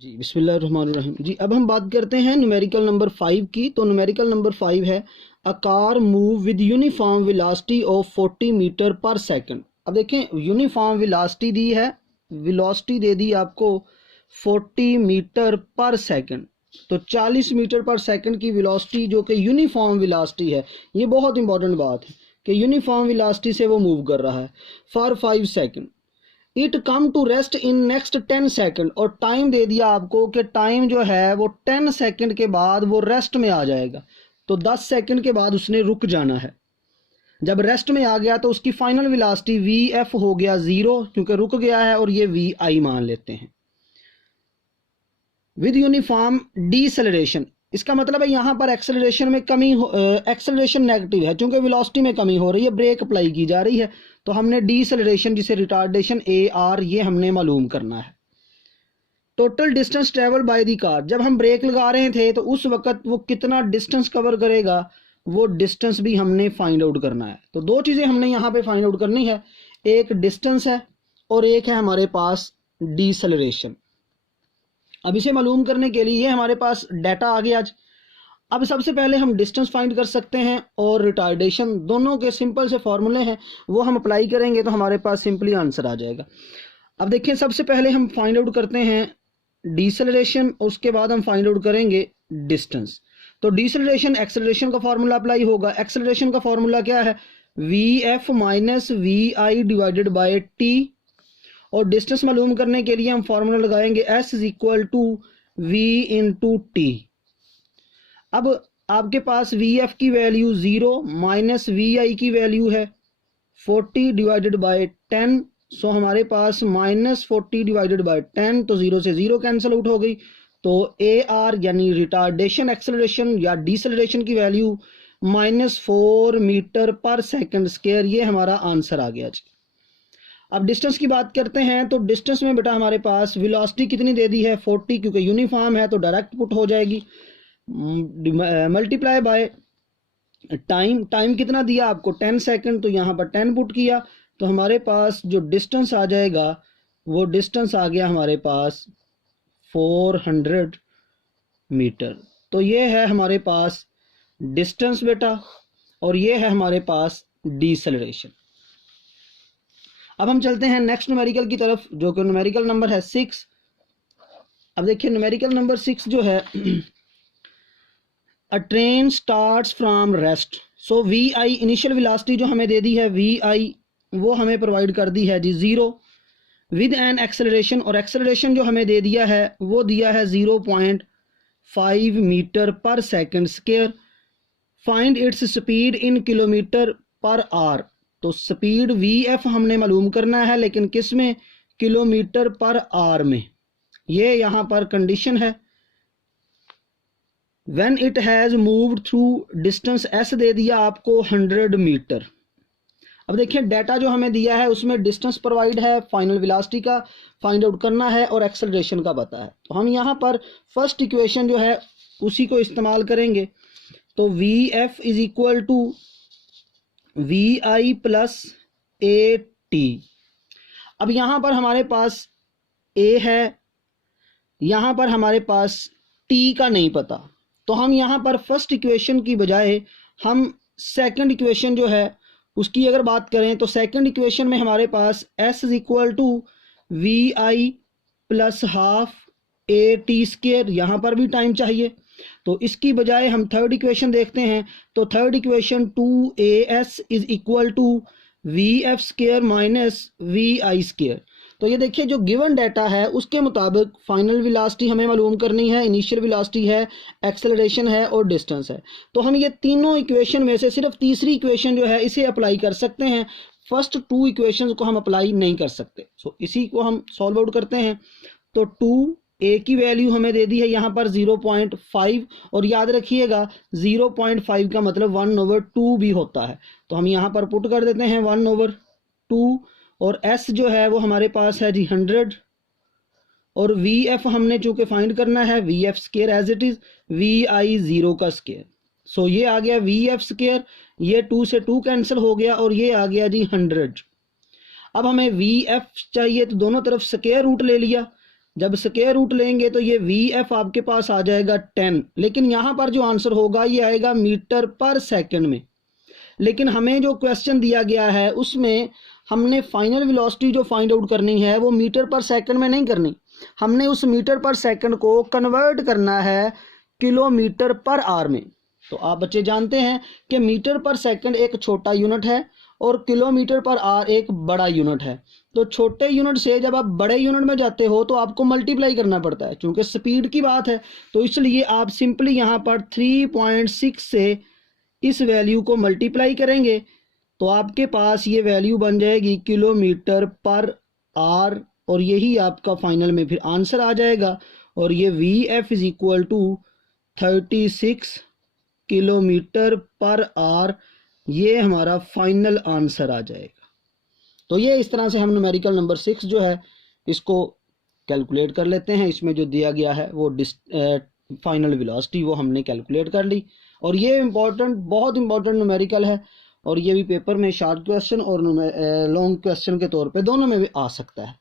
जी बिस्मिल्लाहिर्रहमानिर्रहीम। जी अब हम बात करते हैं न्यूमेरिकल नंबर 5 की। तो न्यूमेरिकल नंबर 5 है a car move with uniform velocity of 40 metre per second. अब देखें यूनिफॉर्म वेलोसिटी दी है, वेलोसिटी दे दी आपको 40 मीटर पर सेकंड। तो 40 मीटर पर सेकंड की वेलोसिटी जो कि यूनिफॉर्म वेलोसिटी है, ये बहुत इंपॉर्टेंट बात है कि यूनिफॉर्म वेलोसिटी से वो मूव कर रहा है for 5 second. It come to rest in next 10 second. और टाइम दे दिया आपको कि टाइम जो है वो 10 सेकंड के बाद वो रेस्ट में आ जाएगा। तो 10 सेकंड के बाद उसने रुक जाना है। जब रेस्ट में आ गया तो उसकी फाइनल वेलोसिटी वी एफ हो गया 0, क्योंकि रुक गया है, और ये वी आई मान लेते हैं। विद यूनिफॉर्म डीसेलरेशन, इसका मतलब है यहाँ पर एक्सेलरेशन में कमी, एक्सेलरेशन नेगेटिव है क्योंकि वेलोसिटी में कमी हो रही है, ब्रेक अप्लाई की जा रही है। तो हमने डीसेलरेशन जिसे रिटार्डेशन ए आर, ये हमने मालूम करना है। Total distance travel by the car, जब हम ब्रेक लगा रहे थे तो उस वक्त वो कितना डिस्टेंस कवर करेगा, वो डिस्टेंस भी हमने फाइंड आउट करना है। तो दो चीज़ें हमने यहाँ पे फाइंड आउट करनी है, एक डिस्टेंस है और एक है हमारे पास डीसेलरेशन। अब इसे मालूम करने के लिए ये हमारे पास डाटा आ गया आज। अब सबसे पहले हम डिस्टेंस फाइंड कर सकते हैं और रिटार्डेशन, दोनों के सिंपल से फॉर्मूले हैं, वो हम अप्लाई करेंगे तो हमारे पास सिंपली आंसर आ जाएगा। अब देखिए सबसे पहले हम फाइंड आउट करते हैं डीसेलरेशन, उसके बाद हम फाइंड आउट करेंगे डिस्टेंस। तो डीसेलरेशन एक्सेलरेशन का फॉर्मूला अप्लाई होगा। एक्सेलरेशन का फॉर्मूला क्या है, we f minus v i divided by t. और डिस्टेंस मालूम करने के लिए हम फॉर्मूला लगाएंगे s is equal to v into t. अब आपके पास वी एफ की वैल्यू 0 माइनस वी आई की वैल्यू है 40 डिवाइडेड बाय 10। सो हमारे पास माइनस 40 डिवाइडेड बाय 10, तो 0 से 0 कैंसिल आउट हो गई। तो ए आर यानी रिटार्डेशन एक्सेलरेशन या डिसेलरेशन की value -4 metre per second square, ये हमारा आंसर आ गया जी। अब डिस्टेंस की बात करते हैं। तो डिस्टेंस में बेटा हमारे पास वेलोसिटी कितनी दे दी है 40, क्योंकि यूनिफॉर्म है तो डायरेक्ट पुट हो जाएगी, मल्टीप्लाई बाय टाइम। टाइम कितना दिया आपको 10 सेकंड, तो यहाँ पर 10 पुट किया तो हमारे पास जो डिस्टेंस आ जाएगा वो डिस्टेंस आ गया हमारे पास 400 मीटर। तो ये है हमारे पास डिस्टेंस बेटा, और ये है हमारे पास डीसेलरेशन। अब हम चलते हैं नेक्स्ट न्यूमेरिकल की तरफ, जो कि न्यूमेरिकल नंबर है 6। अब देखिए न्यूमेरिकल नंबर 6 जो है a train starts from rest. So v i initial velocity जो हमें दे दी है वी आई, वो हमें प्रोवाइड कर दी है जी 0 विद एन एक्सेलरेशन। और एक्सेलरेशन जो हमें दे दिया है वो दिया है 0.5 metre per second square. Find its speed in kilometre per our. तो स्पीड वी एफ हमने मालूम करना है, लेकिन किस में, किलोमीटर पर आवर में। ये यहाँ पर कंडीशन है। When it has moved through distance S दे दिया आपको 100 मीटर। अब देखिए डाटा जो हमें दिया है उसमें डिस्टेंस प्रोवाइड है, फाइनल वेलोसिटी का फाइंड आउट करना है और एक्सेलरेशन का पता है। तो हम यहाँ पर फर्स्ट इक्वेशन जो है उसी को इस्तेमाल करेंगे। तो v f is equal to v i plus a t. अब यहाँ पर हमारे पास ए है, यहाँ पर हमारे पास टी का नहीं पता, तो हम यहाँ पर फर्स्ट इक्वेशन की बजाय हम सेकंड इक्वेशन जो है उसकी अगर बात करें तो सेकंड इक्वेशन में हमारे पास s is equal to v i plus half a t square. यहाँ पर भी टाइम चाहिए, तो इसकी बजाय हम थर्ड इक्वेशन देखते हैं। तो third equation 2as is equal to v F square minus v i square. तो ये देखिए जो गिवन डाटा है उसके मुताबिक फाइनल वेलोसिटी हमें मालूम करनी है, इनिशियल वेलोसिटी है, एक्सेलरेशन है और डिस्टेंस है। तो हम ये तीनों इक्वेशन में से सिर्फ तीसरी इक्वेशन जो है इसे अप्लाई कर सकते हैं, फर्स्ट टू इक्वेशंस को हम अप्लाई नहीं कर सकते। सो इसी को हम सॉल्व आउट करते हैं। तो 2 ए की वैल्यू हमें दे दी है यहाँ पर 0.5, और याद रखिएगा 0.5 का मतलब 1/2 भी होता है। तो हम यहाँ पर पुट कर देते हैं 1/2, और s जो है वो हमारे पास है जी 100, और वी एफ हमने चूंकि फाइंड करना है V F square as it is V I 0 का स्क्र। सो ये आ गया वी एफ स्क्र, ये 2 से 2 कैंसिल हो गया और ये आ गया जी 100। अब हमें वी एफ चाहिए तो दोनों तरफ स्क्वायर रूट ले लिया, जब स्क्वायर रूट लेंगे तो ये VF आपके पास आ जाएगा 10, लेकिन यहाँ पर जो आंसर होगा ये आएगा मीटर पर सेकंड में। लेकिन हमें जो क्वेश्चन दिया गया है उसमें हमने फाइनल वेलोसिटी जो फाइंड आउट करनी है वो मीटर पर सेकंड में नहीं करनी, हमने उस मीटर पर सेकंड को कन्वर्ट करना है किलोमीटर पर आवर में। तो आप बच्चे जानते हैं कि मीटर पर सेकंड एक छोटा यूनिट है और किलोमीटर पर आवर एक बड़ा यूनिट है। तो छोटे यूनिट से जब आप बड़े यूनिट में जाते हो तो आपको मल्टीप्लाई करना पड़ता है, क्योंकि स्पीड की बात है। तो इसलिए आप सिंपली यहाँ पर 3.6 से इस वैल्यू को मल्टीप्लाई करेंगे तो आपके पास ये वैल्यू बन जाएगी किलोमीटर पर आवर, और यही आपका फाइनल में फिर आंसर आ जाएगा। और ये VF is equal to 36 kilometre per hour, ये हमारा फाइनल आंसर आ जाएगा। तो ये इस तरह से हम न्यूमेरिकल नंबर 6 जो है इसको कैलकुलेट कर लेते हैं। इसमें जो दिया गया है वो फाइनल वेलोसिटी वो हमने कैलकुलेट कर ली, और ये इम्पोर्टेंट, बहुत इंपॉर्टेंट न्यूमेरिकल है, और ये भी पेपर में शॉर्ट क्वेश्चन और लॉन्ग क्वेश्चन के तौर पे दोनों में भी आ सकता है।